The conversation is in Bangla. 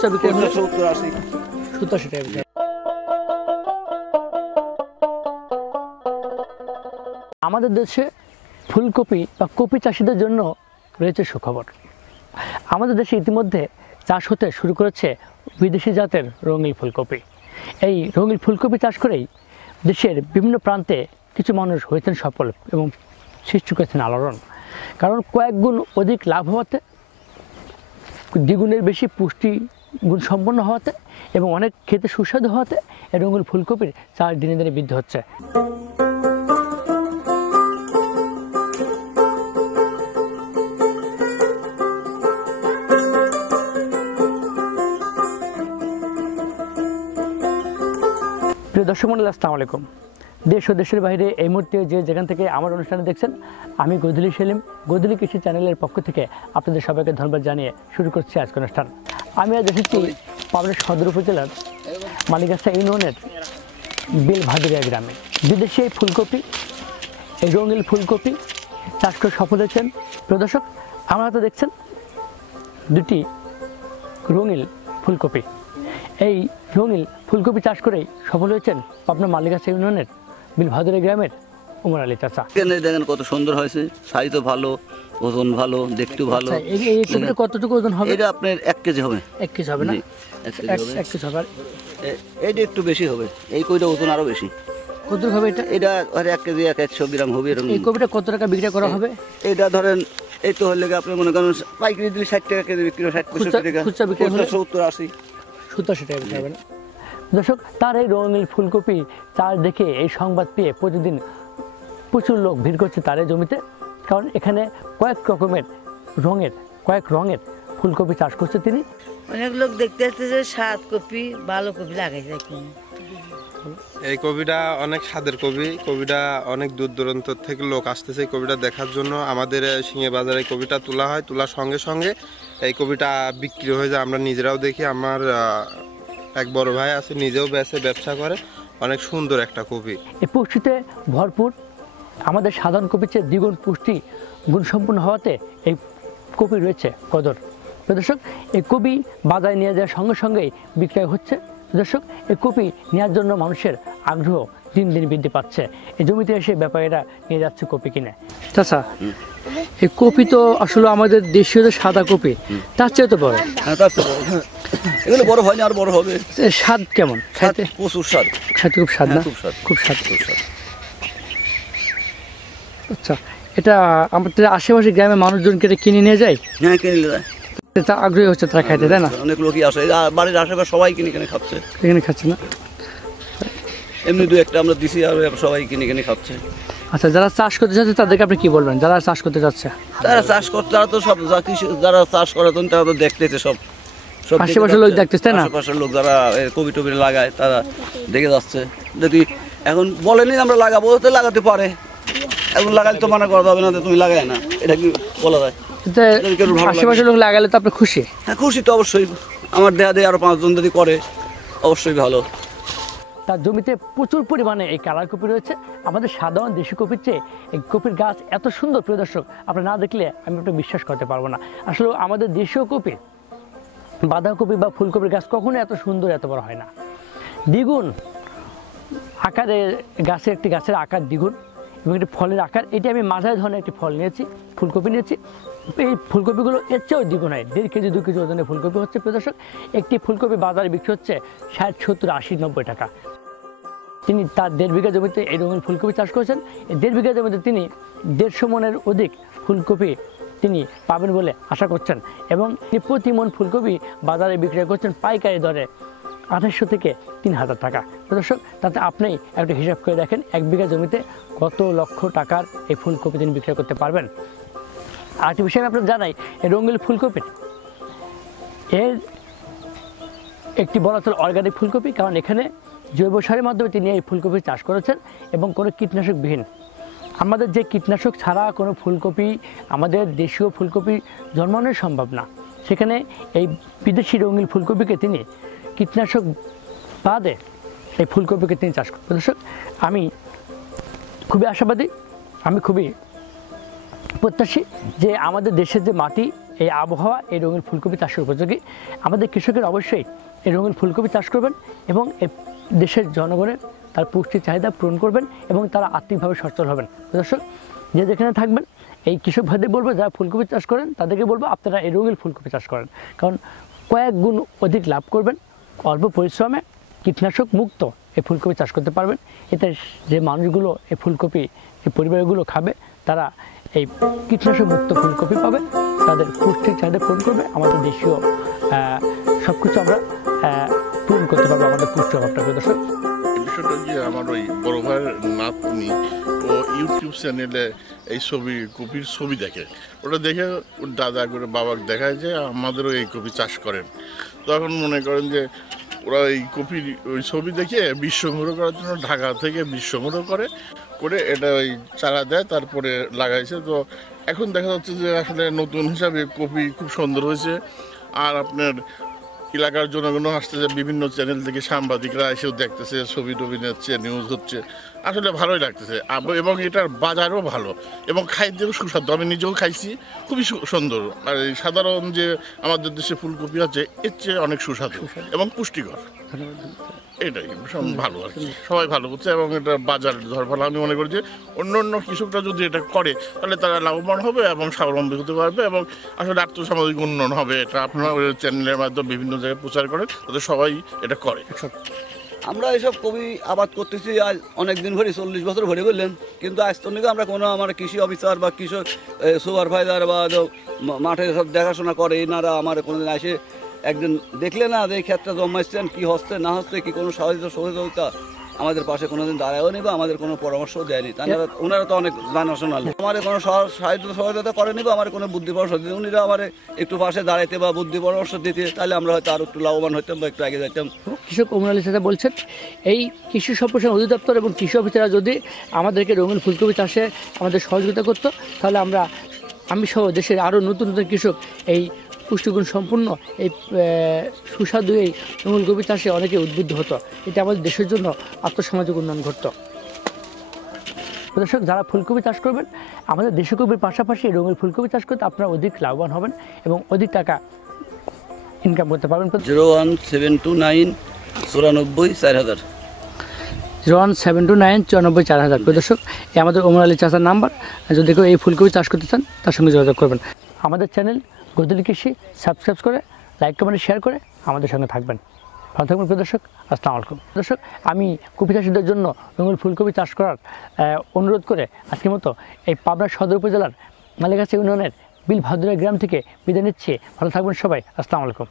খুচরা বিক্রি 70-80 টাকা। আমাদের দেশে ফুলকপি বা কপি চাষিদের জন্য রয়েছে সুখবর। আমাদের দেশে ইতিমধ্যে চাষ হতে শুরু করেছে বিদেশি জাতের রঙিন ফুলকপি। এই রঙিন ফুলকপি চাষ করেই দেশের বিভিন্ন প্রান্তে কিছু মানুষ হয়েছেন সফল এবং সৃষ্টি করেছেন আলোড়ন। কারণ কয়েক গুণ অধিক লাভ হওয়াতে, দ্বিগুণের বেশি পুষ্টি গুণ সম্পন্ন হওয়াতে এবং অনেক খেতে সুস্বাদু হওয়াতে এই রঙিন ফুলকপির চাষ দিনে দিনে বৃদ্ধি হচ্ছে। প্রিয় দর্শক মণ্ডলী, আসসালামু আলাইকুম। দেশ ও দেশের বাইরে এই মুহূর্তে যে যেখান থেকে আমার অনুষ্ঠানে দেখছেন, আমি গদুলি সেলিম গদুলি কৃষি চ্যানেলের পক্ষ থেকে আপনাদের সবাইকে ধন্যবাদ জানিয়ে শুরু করছি আজকের অনুষ্ঠান। আমি আজ এসেছি পাবনা সদর উপজেলার মালিগাছা ইউনিয়নের বেলভাদুরিয়া গ্রামে। বিদেশি এই ফুলকপি, এই রঙিন ফুলকপি চাষ করে সফল হয়েছেন। প্রিয় দর্শক, আমার হাতে দেখছেন দুটি রঙিন ফুলকপি। এই রঙিন ফুলকপি চাষ করেই সফল হয়েছেন পাবনা মালিগাছা ইউনিয়নের বেলভাদুরিয়া গ্রামের উমর আলী চাচা। দেখেন কত সুন্দর হয়েছে, সাইজও ভালো, ওজন ভালো, দেখতেও ভালো। এই কপিটা কতটুকু ওজন হবে? এটা আপনার 1 কেজি হবে। 1 কেজি হবে না? 1 কেজি হবে। এইটা একটু বেশি হবে, এই কইটা ওজন আরো বেশি। কতটুকু হবে এটা? এটা 1 কেজি 100 গ্রাম হবে। এই কপিটা কত টাকা বিক্রি করা হবে? এটা ধরেন এই তো হলে আপনি মনে করেন পাইকারি দিলে 60 টাকা কেজি বিক্রি, 60-65 টাকা। খুচরা বিক্রি হলে 70-80 টাকা বিক্রি হবে না? দর্শক, তার এই রঙিন ফুলকপি চাষ দেখে এই সংবাদ পেয়ে প্রতিদিন প্রচুর লোক ভিড় করছে তার এই জমিতে। কারণ এখানে কয়েক রঙের ফুলকপি চাষ করছে তিনি। অনেক লোক দেখতে আসছে যে স্বাদ কপি, ভালো কপি লাগাইছে। এই কপিটা অনেক স্বাদের কপি। কপিটা অনেক দূর দূরান্ত থেকে লোক আসতেছে এই কপিটা দেখার জন্য। আমাদের সিংহে বাজারে কপিটা তোলা হয়, তোলার সঙ্গে সঙ্গে এই কপিটা বিক্রি হয়ে যায়। আমরা নিজেরাও দেখি, আমার এক বড় ভাই আছে, নিজেও ব্যবসা করে। অনেক সুন্দর একটা কপি। এই পুষ্টিতে ভরপুর, আমাদের সাধারণ কপির চেয়ে দ্বিগুণ পুষ্টি গুণসম্পন্ন হওয়াতে এই কপি রয়েছে কদর। দর্শক, এই কপি বাজারে নিয়ে যাওয়ার সঙ্গে সঙ্গেই বিক্রয় হচ্ছে। দর্শক, এই কপি নেওয়ার জন্য মানুষের আগ্রহ দিন দিন বৃদ্ধি পাচ্ছে। এই জমিতে এসে ব্যাপারীরা নিয়ে যাচ্ছে কপি কিনে। চাচা, এই কপি তো আসলে আমাদের দেশীয় যে সাদা কপি তার চেয়ে তো বড়। হ্যাঁ, তার চেয়ে বড়। এগুলো বড় হয়নি, আর বড় হবে। স্বাদ কেমন? খাইতে প্রচুর স্বাদ। খাইতে খুব স্বাদ না? খুব স্বাদ। আচ্ছা, এটা আমাদের আশেপাশে গ্রামের মানুষজনকে এটা কিনে নিয়ে যায়? হ্যাঁ, কিনে নিয়ে যায়। তা আগ্রহী হচ্ছে তারা খাইতে, তাই না? অনেক লোকই আসে, বাড়ির আশেপাশে সবাই কিনে খাচ্ছে। এখানে খাচ্ছে না? এমনি 2-1টা আমরা দিছি, আর সবাই কিনে খাচ্ছে। আচ্ছা, যারা চাষ করতে চাচ্ছে তাদেরকে আপনি কি বলবেন? যারা চাষ করতে যাচ্ছে, তারা চাষ করতে, তারা তো সব যারা চাষ করে তারা তো দেখতেছে, সব আশেপাশের লোক দেখতেছে, তাই না? আশেপাশের লোক যারা কপি টবি লাগায় তারা দেখে যাচ্ছে। যদি এখন বলেনি আমরা লাগাবো, তো লাগাতে পারে। এখন লাগালে তো মানা করা যাবে না, তুমি লাগায় না, এটা কি বলা যায়? আশেপাশের লোক লাগালে তো আপনি খুশি? হ্যাঁ, খুশি তো অবশ্যই। আমার দেয়া দিয়ে আরো 5 জন যদি করে অবশ্যই ভালো। তার জমিতে প্রচুর পরিমাণে এই কালার কপি রয়েছে। আমাদের সাধারণ দেশি কপির চেয়ে এই কপির গাছ এত সুন্দর, প্রিয় দর্শক, আপনি না দেখলে আমি একটু বিশ্বাস করতে পারবো না। আসলে আমাদের দেশীয় কপি, বাঁধাকপি বা ফুলকপির গাছ কখনো এত সুন্দর, এত বড় হয় না। দ্বিগুণ আকারে একটি গাছের আকার দ্বিগুণ এবং একটি ফলের আকার। এটি আমি মাঝারি ধরনের একটি ফল নিয়েছি, ফুলকপি নিয়েছি। এই ফুলকপিগুলো এর চেয়েও দ্বিগুণ হয়, 1.5 কেজি 2 কেজি ওজনের ফুলকপি হচ্ছে। প্রিয় দর্শক, একটি ফুলকপি বাজারে বিক্রি হচ্ছে 60, 70, 80, 90 টাকা। তিনি তার 1.5 বিঘা জমিতে এই রঙিন ফুলকপি চাষ করেছেন। এই 1.5 বিঘা জমিতে তিনি 150 মনের অধিক ফুলকপি তিনি পাবেন বলে আশা করছেন এবং প্রতি মন ফুলকপি বাজারে বিক্রয় করছেন পাইকারি দরে 2800 থেকে 3000 টাকা। দর্শক, তাতে আপনি একটা হিসাব করে দেখেন 1 বিঘা জমিতে কত লক্ষ টাকার এই ফুলকপি তিনি বিক্রয় করতে পারবেন। আরেকটি বিষয় আমি আপনাদের জানাই, এই রঙিন ফুলকপির এর একটি বলা চলে অর্গানিক ফুলকপি, কারণ এখানে জৈব সারের মাধ্যমে তিনি এই ফুলকপি চাষ করেছেন এবং কোনো কীটনাশকবিহীন। আমাদের যে কীটনাশক ছাড়া কোনো ফুলকপি, আমাদের দেশীয় ফুলকপি জন্মানো সম্ভব না। সেখানে এই বিদেশি রঙিন ফুলকপিকে তিনি কীটনাশক বাদে এই ফুলকপিকে তিনি চাষ করেন। দর্শক, আমি খুবই আশাবাদী, আমি খুবই প্রত্যাশী যে আমাদের দেশের যে মাটি, এই আবহাওয়া এই রঙিন ফুলকপি চাষের উপযোগী। আমাদের কৃষকের অবশ্যই এই রঙিন ফুলকপি চাষ করবেন এবং এই দেশের জনগণের তার পুষ্টির চাহিদা পূরণ করবেন এবং তারা আর্থিকভাবে সচ্ছল হবেন। দর্শক, যে যেখানে থাকবেন এই কৃষক ভাইদের বলবো যারা ফুলকপি চাষ করেন তাদেরকে বলবো আপনারা এই রঙিন ফুলকপি চাষ করেন, কারণ কয়েক গুণ অধিক লাভ করবেন। অল্প পরিশ্রমে কীটনাশক মুক্ত এই ফুলকপি চাষ করতে পারবেন। এতে যে মানুষগুলো এই ফুলকপি যে পরিবারগুলো খাবে তারা এই কীটনাশক মুক্ত ফুলকপি পাবে, তাদের পুষ্টির চাহিদা পূরণ করবে। আমাদের দেশীয় সব কিছু আমরা পূরণ করতে পারবো আমাদের পুষ্টি অভাবটা। দর্শক, বিষয়টা যে আমার ওই বড় ভাইয়ের নাতনি ও ইউটিউব চ্যানেলে এই কপির ছবি দেখে, ওটা দেখে ওর দাদা করে বাবাকে দেখায় যে আমাদেরও এই কপি চাষ করেন। তখন মনে করেন যে ওরা এই কপির ওই ছবি দেখে বীজ সংগ্রহ করার জন্য ঢাকা থেকে বীজ সংগ্রহ করে এটা ওই চারা দেয়, তারপরে লাগাইছে। তো এখন দেখা যাচ্ছে যে আসলে নতুন হিসাবে কপি খুব সুন্দর হয়েছে। আর আপনার এলাকার জনগণও আসতেছে, বিভিন্ন চ্যানেল থেকে সাংবাদিকরা এসেও দেখতেছে, ছবি টবি নিচ্ছে, নিউজ হচ্ছে, আসলে ভালোই লাগতেছে। এবং এটার বাজারও ভালো এবং খাইতেও সুস্বাদু। আমি নিজেও খাইছি, খুবই সুন্দর। আর এই সাধারণ যে আমাদের দেশে ফুলকপি আছে এর চেয়ে অনেক সুস্বাদু এবং পুষ্টিকর। এটাই ভীষণ ভালো আর কি, সবাই ভালো করছে এবং এটা বাজারের ধর ভালো। আমি মনে করি যে অন্য অন্য কৃষকরা যদি এটা করে তাহলে তারা লাভবান হবে এবং স্বাবলম্বী হতে পারবে এবং আসলে আর্থসামাজিক উন্নয়ন হবে। এটা আপনারা চ্যানেলের মাধ্যমে বিভিন্ন জায়গায় প্রচার করেন, তাদের সবাই এটা করে। আমরা এইসব কপি আবাদ করতেছি আজ অনেক দিন ধরে, 40 বছর ধরে বললেন, কিন্তু আজ তখন আমরা কোনো আমার কৃষি অফিসার বা কৃষক সুপারভাইজার বা মাঠে সব দেখাশোনা করে এনারা আমার কোনোদিন এসে একদিন দেখলে না যে এই ক্ষেত্রে জন্মাইছেন কী হচ্ছে না হচ্ছে, কি কোনো সহযোগিতা আমাদের পাশে কোনোদিন দাঁড়ায়ও নি বা আমাদের কোনো পরামর্শও দেয়নি। তারা ওনারা তো অনেক জানাশোনা, আমার কোনো সহযোগিতা করেনি বা আমার কোনো বুদ্ধি পরামর্শ দিতে, উনিরা আমার একটু পাশে দাঁড়াইতে বা বুদ্ধি পরামর্শ দিতে, তাহলে আমরা হয়তো আরও একটু লাভবান হইতাম বা একটু আগে যাইতাম। কৃষক ওমর আলী চাচা বলছেন এই কৃষি সম্প্রসারণ অধিদপ্তর এবং কৃষি অফিসাররা যদি আমাদেরকে রঙিন ফুলকপি চাষে আমাদের সহযোগিতা করতো তাহলে আমি সহ দেশের আরও নতুন নতুন কৃষক এই পুষ্টিগুণ সম্পূর্ণ এই সুস্বাদু এই রঙিন কপি চাষে অনেকে উদ্বুদ্ধ হতো। এটা আমাদের দেশের জন্য আর্থসামাজিক উন্নয়ন ঘটত। দর্শক, যারা ফুলকপি চাষ করবেন আমাদের দেশি কপির পাশাপাশি রঙিন ফুলকপি চাষ করতে আপনারা অধিক লাভবান হবেন এবং অধিক টাকা ইনকাম করতে পারবেন। 01729 94 4000 01729 94 4000। দর্শক, এই আমাদের ওমর আলী চাচার নাম্বার। যদি কেউ এই ফুলকপি চাষ করতে চান তার সঙ্গে যোগাযোগ করবেন। আমাদের চ্যানেল গদুলি কৃষি সাবস্ক্রাইব করে লাইক কমেন্ট শেয়ার করে আমাদের সঙ্গে থাকবেন। ভালো থাকবেন প্রিয় দর্শক। আসসালামু আলাইকুম। দর্শক, আমি কপি চাষিদের জন্য রঙিন ফুলকপি চাষ করার অনুরোধ করে আজকের মতো এই পাবনা সদর উপজেলার মালিগাছি ইউনিয়নের বিল ভাদুরিয়া গ্রাম থেকে বিদায় নিচ্ছি। ভালো থাকবেন সবাই। আসসালামু আলাইকুম।